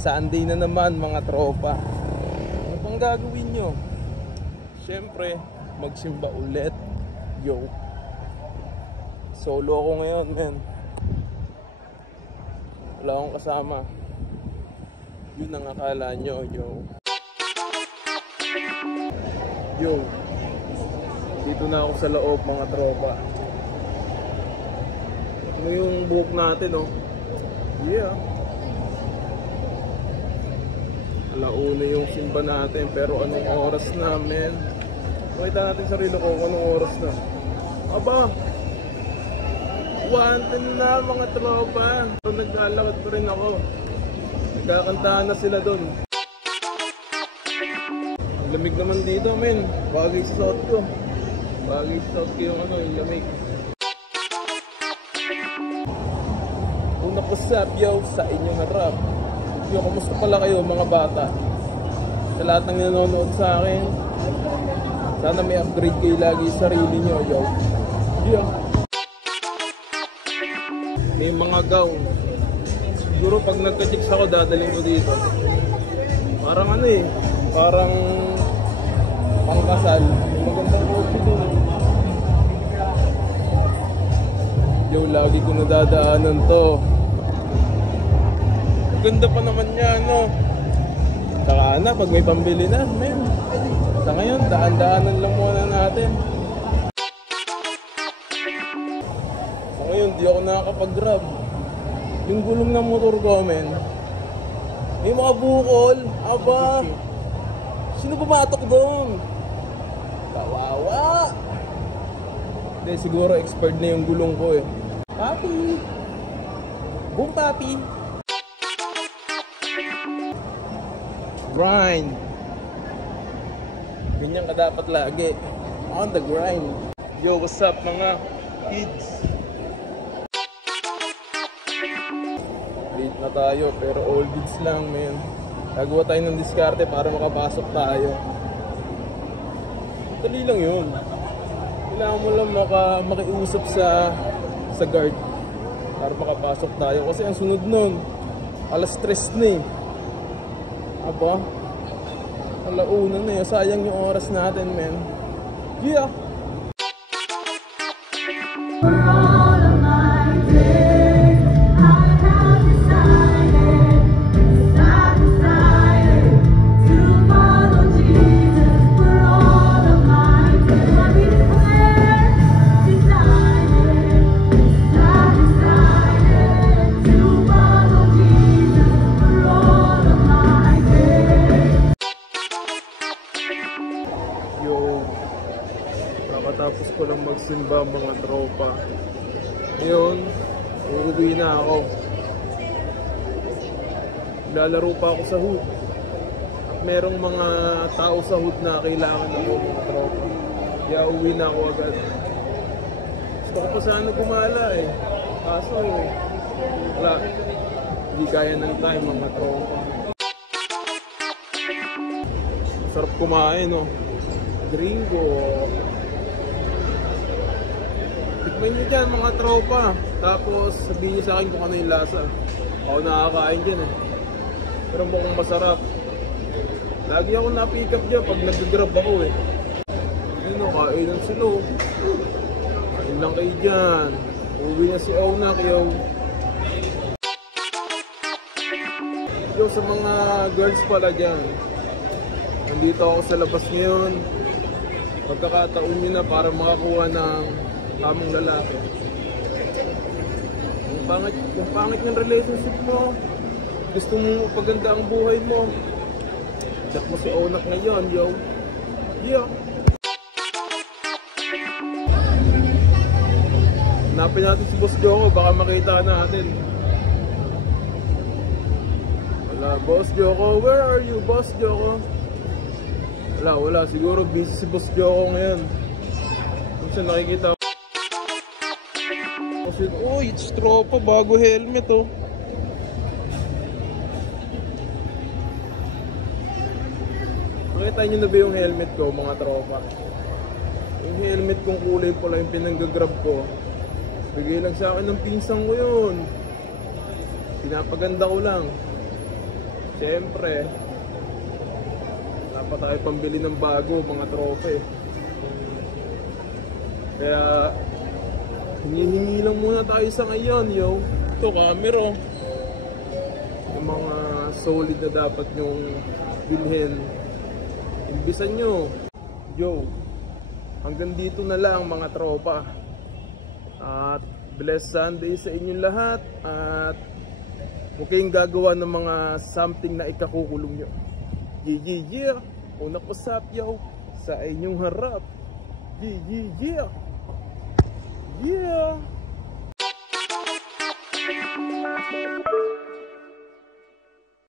Sunday na naman mga tropa. Ano pang gagawin nyo? Siyempre, magsimba ulit. Yo. Solo ako ngayon, men. Wala akong kasama. Yun ang akala nyo, yo. Yo. Dito na ako sa loob mga tropa. Ano yung buhok natin, oh? Yeah. Alauna yung simba natin, pero anong oras na, men? Makita natin sarili ko kung anong oras na. Aba! 1:10 na mga tropa. So, naglalakad pa rin ako. Nagkakantahan na sila dun. Ang lamig naman dito, men. Bagay sa suot ko. Bagay sa suot ko yung lamig. Una ko sabyaw sa inyong harap. Yo, kumusta pala kayo mga bata? Sa lahat ng nanonood sa akin, sana may upgrade kayo lagi sa sarili nyo, yo. Yo. May mga gown. Siguro pag nagka-chicks ako, dadaling ko dito. Parang ano eh, parang pangkasal. Magandang outfit dito. Yo, lagi ko nadadaanan to. Ganda pa naman niya, no? Saka na, pag may pambili na, men. Sa ngayon, daan-daanan lang muna natin. Sa ngayon, di ako nakakapag-grab. Yung gulong ng motor ko, men. May mga bukol. Aba! Sino pumatok doon? Kawawa! Hindi, siguro expired na yung gulong ko eh. Papi! Boom, papi! Grind. Ganyan ka dapat lagi. On the grind. Yo, what's up mga kids? Late na tayo pero all goods lang, men. Gagawa tayo ng diskarte para makapasok tayo. Dali lang yun. Kailangan mo lang makiusap sa guard para makapasok tayo. Kasi ang sunod nun, alas 3 na eh. Aba, alauna na eh. Sayang yung oras natin, men. Yeah! Tapos ko lang magsimba mga tropa. Ngayon, uuwi na ako. Lalaro pa ako sa hood. At merong mga tao sa hood na kailangan ako mga tropa. Kaya uuwi na ako agad. Gusto ko pa sana gumala eh. Kaso wala. Hindi kaya ng time mga tropa. Sarap kumain, no? Gringo. Tikman nyo dyan mga tropa. Tapos sabihin nyo sa akin kung ano yung lasa. Ako nakakain dyan eh. Pero mukhang masarap. Lagi ako na-pick up dyan pag nag-grab ako eh. Yun o, kainan sila. Kain lang kayo dyan. Uwi na si Onak, yo. Yo, sa mga girls pala dyan. Nandito ako sa labas ngayon. Pagkakataon nyo na para makakuha ng tamang lalaki. Yung pangit ng relationship mo, gusto mo paganda ang buhay mo, dak mo si Onak ngayon, yo. Yeah. Hanapin natin si Boss Joko, baka makita natin. Wala, Boss Joko, where are you, Boss Joko? Wala, siguro busy si Boss Joko ngayon. Kung siya nakikita. Oh, it's tropa, bago helmet oh. Nakita nyo na ba yung helmet ko mga tropa? Yung helmet kong kulay pala yung pinanggagrab ko. Bigay lang sa akin ng pinsang ko yun. Pinapaganda ko lang. Siyempre, dapat tayo pambili ng bago mga tropa eh. Kaya hingi-hingi lang muna tayo sa ngayon, yo. Ito, camera. Yung mga solid na dapat nyong bilhin, imbisan nyo. Yo, hanggang dito na lang mga tropa. At blessed Sunday sa inyong lahat. At huwag kayong gagawa ng mga something na ikakukulong nyo. Yeah. Una ko sapyaw sa inyong harap. Yeah.